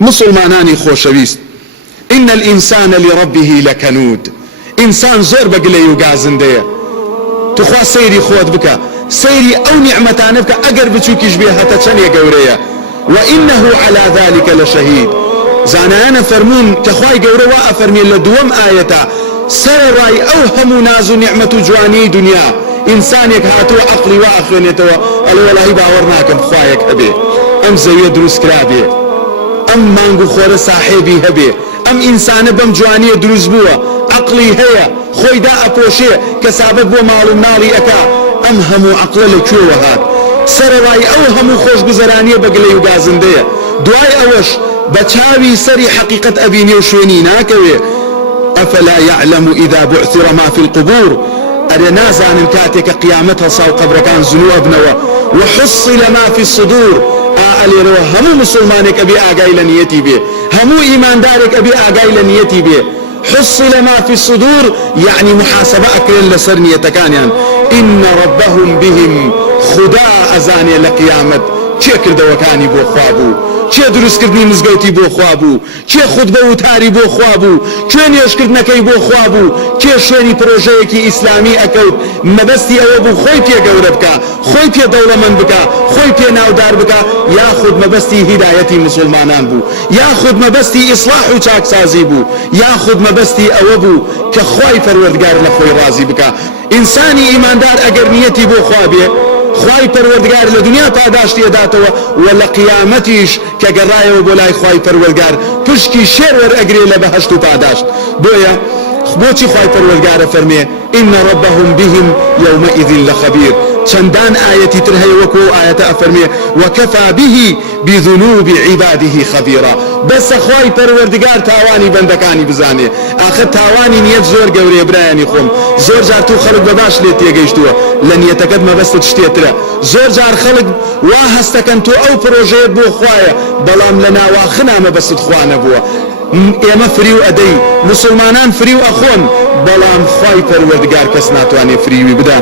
مسلمانانی خۆشەویست، إن الإنسان لربه لكنود. إنسان زۆر بەگلەی و گازندەیە. تخوا سەیری خۆت بکە، سەیری ئەو نیعمەتانە بکە ئەگەر بچووکیش بێ هەتە چەندێ گەورەیە. وإنه على ذلك لشهيد. زانایانە فەرموون کە خوای گەورە وا ئەفەرمێ لە دووەم ئاەتە سەرڕای ئەو هەموو ناز و نیعمەت و جوانیی دنیا ئینسانێک هاتووە عەقڵی وا ئەخوێنێتەوە ئەڵێ وەڵاهی باوەڕ ناکەم خوایەک هەبێ، ئەم زەویە دروست کرابێ، ئەم مانگ و خۆرە ساحێبی هەبێ، ئەم ئینسانە بەم جوانیە دروست بووە، عەقڵی هەیە، خۆی دا ئەپۆشێ کە سابەت بۆ ماڵ و ماڵی ئەکا. ئەم هەموو عەقڵە لەکوێوە هات؟ سەرڕای ئەو هەموو خۆشگوزەرانیە بەگلەی و گازندەیە. دوای ئەوەش بە چاوی سەری حەقیقەت ئەبینێ و شوێنی ناکەوێ. ئەفەلا یعلم إذا بعثر ما في القبور. ئەرێ نازانن کاتێکە قیامەت هەسا و قەبرەکان زنوو ئەبنەوە. وحصل ما في الصدور. ئەلێرەوە هەموو مسلمانێک ئەبێ ئاگای لە نیەتی بێ، هەموو ئیماندارێک ئەبێ ئاگای لە نیەتی بێ. حصل ما في الصدور يعني محاسبة أكرن لسر نيتكانيان. إن ربهم بهم خدا أزاني لقيامت چه کردەوەکانی بۆ خوا بوو، چه دروستکردنی مزگەوتی بۆ خوا بوو، چه خودبە و تاری بۆ خوا بوو، چه نوێژکردنەکەی بۆ خوا بوو، چه شوێنی پرۆژەیەکی ئیسلامی ئەکەوت مەبەستی ئەوە بوو خۆی پێ گەورە بکە، خۆی پێ دەوڵەمەند بکە، خۆی پێ ناودار بکە، یاخود مەبەستی هیدایەتی مسلمانان بوو، یاخود مەبەستی ئیسلاح و چاکسازی بوو، یاخود مەبەستی ئەوە بوو کە خوای پەروەردگار لە خۆی ڕازی بکە. ئینسانی ئیماندار ئەگەر نیەتی بۆ خوا بێ، خوای پەروەردگار لە دنیا پاداشتی ئەداتەوە و لە قیامەتیش کە گەڕایەوە بۆ لای خوای پەروەردگار پشکی شێر وەرئەگرێ لە بەهەشت و پاداشت. بۆیە بۆچی خوای پەروەردگارە فەرمێ إن ربهم بهم يومئذ لخبير. چەندان ئاەتی تر هەیە وەکو ئاەتە ئەفەرمێ وكفى به بذنوب عباده خبيرا. بەسە خوای پەروەردگار تاوانی بەندەکانی بزانێ. ئاخر تاوانی نیەت زۆر گەورەیە برایانی خۆم. زۆر جار تو خەڵک بەباش لێ تێگەیشتووە لە نیەتەکەت مەبەستت شتێترە. زۆر جار خەڵک وا هەستەکەن تۆ ئەو پرۆژەیەت بۆ خوایە بەڵام لە ناواخنا مەبەستت خوا نەبووە. ئێمە فریو ئەدەی، مسلمانان فریو ئەخۆن، بەڵام خوای پەروەردگار کەس ناتوانێ فریوی بدە.